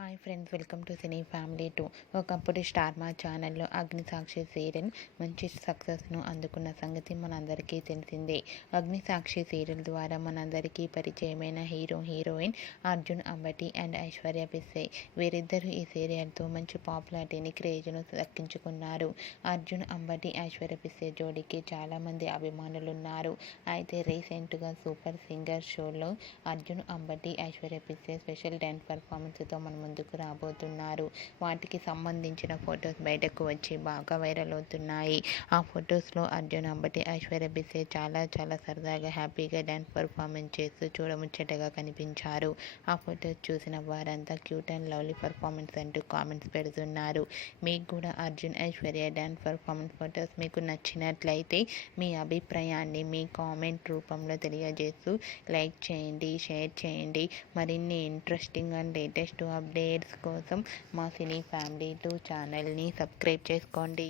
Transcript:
Hi friends, welcome to cine family 2. ఒకప్పుడు star మా ఛానల్లో అగ్నిసాక్షి సీరియల్ మంచి సక్సెస్ను అందుకున్న సంగతి మనందరికీ తెలిసిందే. అగ్నిసాక్షి సీరియల్ ద్వారా మనందరికీ పరిచయమైన హీరోయిన్ అర్జున్ అంబటి అండ్ ఐశ్వర్య పిస్సే. వీరిద్దరూ ఈ సీరియల్తో మంచి పాపులారిటీని, క్రేజ్ను దక్కించుకున్నారు. అర్జున్ అంబటి, ఐశ్వర్య పిస్సే జోడీకి చాలామంది అభిమానులున్నారు. అయితే రీసెంట్గా సూపర్ సింగర్ షోలో అర్జున్ అంబటి, ఐశ్వర్య పిస్సే స్పెషల్ డ్యాన్స్ పర్ఫార్మెన్స్తో మన ముందుకు రాబోతున్నారు. వాటికి సంబంధించిన ఫొటోస్ బయటకు వచ్చి బాగా వైరల్ అవుతున్నాయి. ఆ ఫొటోస్లో అర్జున్ అంబటి, ఐశ్వర్య పిస్సే చాలా సరదాగా హ్యాపీగా డ్యాన్స్ పర్ఫార్మెన్స్ చేస్తూ చూడముచ్చటగా కనిపించారు. ఆ ఫొటోస్ చూసిన వారంతా క్యూట్ అండ్ లవ్లీ పర్ఫార్మెన్స్ అంటూ కామెంట్స్ పెడుతున్నారు. మీకు కూడా Arjun, Aishwarya dance performance photos మీకు నచ్చినట్లయితే మీ అభిప్రాయాన్ని మీ కామెంట్ రూపంలో తెలియజేస్తూ లైక్ చేయండి, షేర్ చేయండి. మరిన్ని ఇంట్రెస్టింగ్ అండ్ లేటెస్ట్ అప్డేట్స్ కోసం మా సినీ ఫ్యామిలీ 2 ఛానల్ని సబ్స్క్రైబ్ చేసుకోండి.